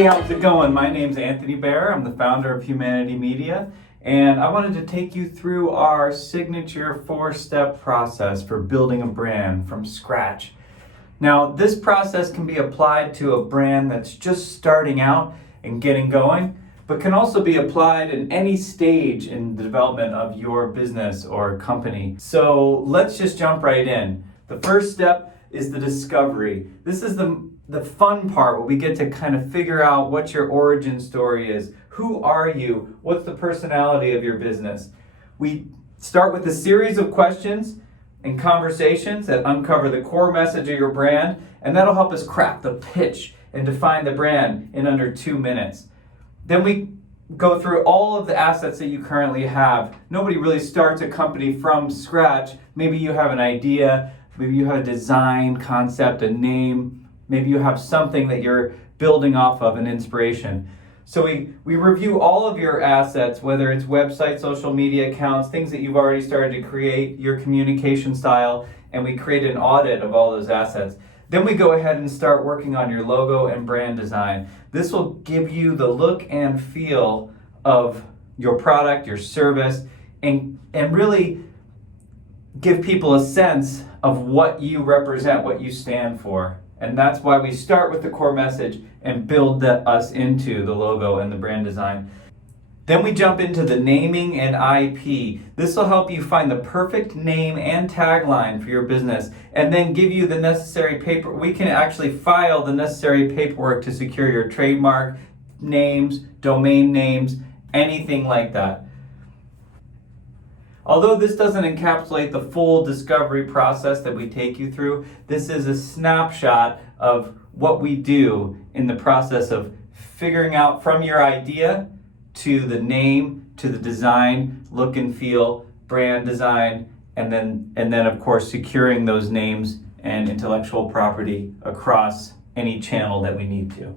Hey, how's it going? My name's Anthony Bear. I'm the founder of Humanity Media, and I wanted to take you through our signature 4-step process for building a brand from scratch. Now, this process can be applied to a brand that's just starting out and getting going, but can also be applied in any stage in the development of your business or company. So let's just jump right in. The first step is the discovery. This is the fun part where we get to kind of figure out what your origin story is. Who are you? What's the personality of your business? We start with a series of questions and conversations that uncover the core message of your brand, and that'll help us craft the pitch and define the brand in under 2 minutes. Then we go through all of the assets that you currently have. Nobody really starts a company from scratch. Maybe you have an idea, maybe you have a design concept, a name, maybe you have something that you're building off of, an inspiration. So we review all of your assets, whether it's website, social media accounts, things that you've already started to create, your communication style, and we create an audit of all those assets. Then we go ahead and start working on your logo and brand design. This will give you the look and feel of your product, your service, and really give people a sense of what you represent, what you stand for. And that's why we start with the core message and build us into the logo and the brand design. Then we jump into the naming and IP. This will help you find the perfect name and tagline for your business and then give you the necessary paper. We can actually file the necessary paperwork to secure your trademark, names, domain names, anything like that. Although this doesn't encapsulate the full discovery process that we take you through, this is a snapshot of what we do in the process of figuring out from your idea to the name, to the design, look and feel, brand design, and then of course securing those names and intellectual property across any channel that we need to.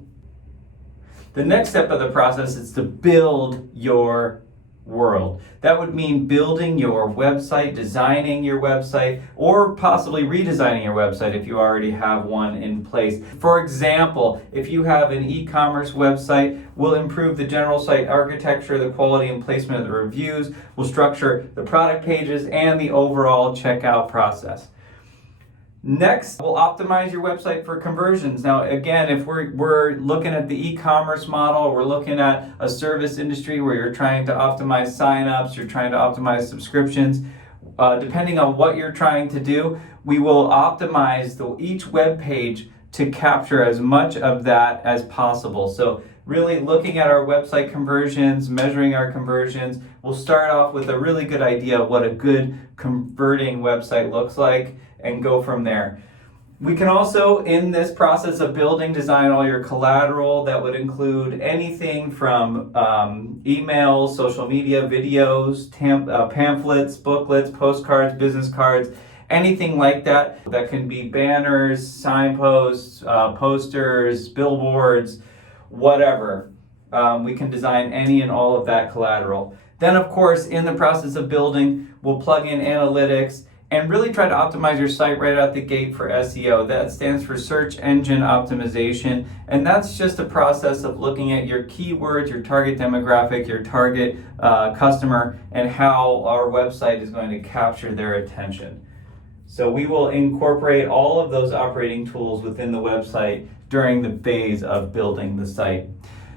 The next step of the process is to build your world. That would mean building your website, designing your website, or possibly redesigning your website if you already have one in place. For example, if you have an e-commerce website, we'll improve the general site architecture, the quality and placement of the reviews, we'll structure the product pages and the overall checkout process. Next, we'll optimize your website for conversions. Now, again, if we're looking at the e-commerce model, or we're looking at a service industry where you're trying to optimize signups, you're trying to optimize subscriptions, depending on what you're trying to do, we will optimize each web page to capture as much of that as possible. So really looking at our website conversions, measuring our conversions, we'll start off with a really good idea of what a good converting website looks like and go from there. We can also, in this process of building, design all your collateral. That would include anything from emails, social media, videos, pamphlets, booklets, postcards, business cards, anything like that. That can be banners, signposts, posters, billboards, whatever. We can design any and all of that collateral. Then, of course, in the process of building, we'll plug in analytics and really try to optimize your site right out the gate for SEO. That stands for search engine optimization, and that's just a process of looking at your keywords, your target demographic, your target customer, and how our website is going to capture their attention. So we will incorporate all of those operating tools within the website during the phase of building the site.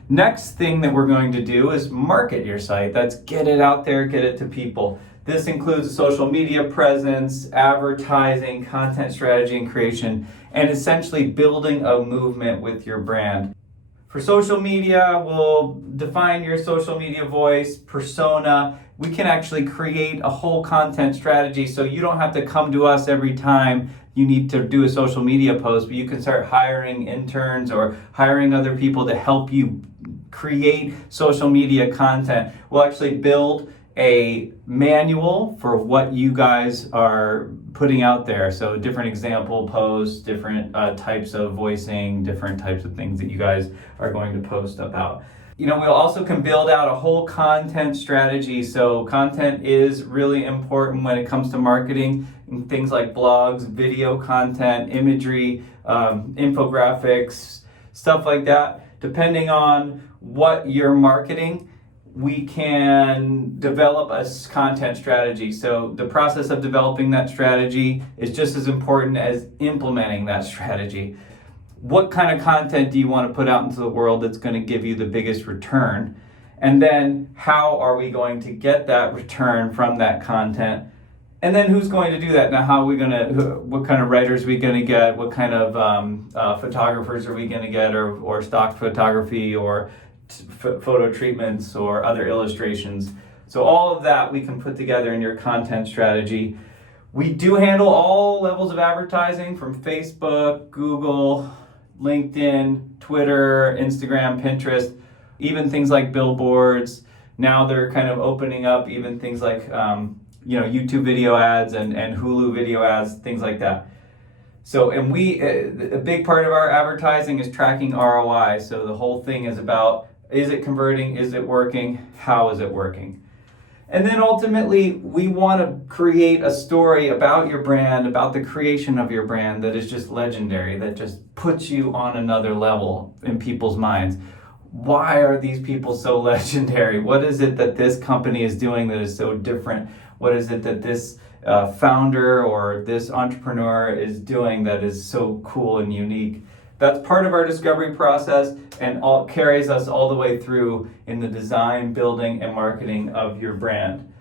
Next thing that we're going to do is market your site. That's get it out there, get it to people. This includes a social media presence, advertising, content strategy and creation, and essentially building a movement with your brand. For social media, we'll define your social media voice, persona. We can actually create a whole content strategy so you don't have to come to us every time you need to do a social media post, but you can start hiring interns or hiring other people to help you create social media content. We'll actually build a manual for what you guys are putting out there. So different example posts, different types of voicing, different types of things that you guys are going to post about. We also can build out a whole content strategy. So content is really important when it comes to marketing. Things like blogs, video content, imagery, infographics, stuff like that. depending on what you're marketing, we can develop a content strategy. So the process of developing that strategy is just as important as implementing that strategy. What kind of content do you want to put out into the world that's going to give you the biggest return? And then how are we going to get that return from that content? And then who's going to do that? Now, how are we going to, what kind of writers are we going to get? What kind of photographers are we going to get, or stock photography, or photo treatments, or other illustrations? So all of that we can put together in your content strategy. We do handle all levels of advertising, from Facebook, Google, LinkedIn, Twitter, Instagram, Pinterest, even things like billboards. Now they're kind of opening up even things like YouTube video ads and Hulu video ads, things like that. So, and a big part of our advertising is tracking ROI. So the whole thing is about, is it converting? Is it working? How is it working? And then ultimately, we want to create a story about your brand, about the creation of your brand, that is just legendary, that just puts you on another level in people's minds. Why are these people so legendary? What is it that this company is doing that is so different? What is it that this founder or this entrepreneur is doing that is so cool and unique? That's part of our discovery process, and carries us all the way through in the design, building, and marketing of your brand.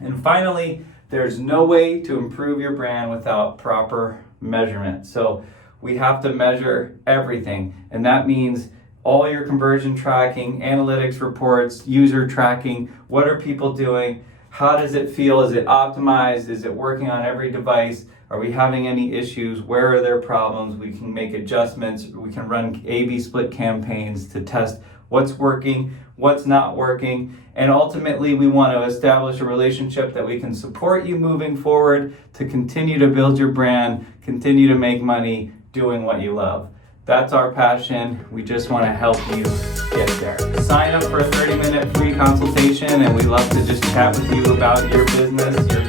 And finally, there's no way to improve your brand without proper measurement. So we have to measure everything, and that means all your conversion tracking, analytics reports, user tracking. What are people doing? How does it feel? Is it optimized? Is it working on every device? Are we having any issues? Where are there problems? We can make adjustments. We can run A/B split campaigns to test what's working, what's not working. And ultimately, we want to establish a relationship that we can support you moving forward to continue to build your brand, continue to make money doing what you love. That's our passion. We just want to help you get there. Sign up for a 30-minute free consultation, and we love to just chat with you about your business, your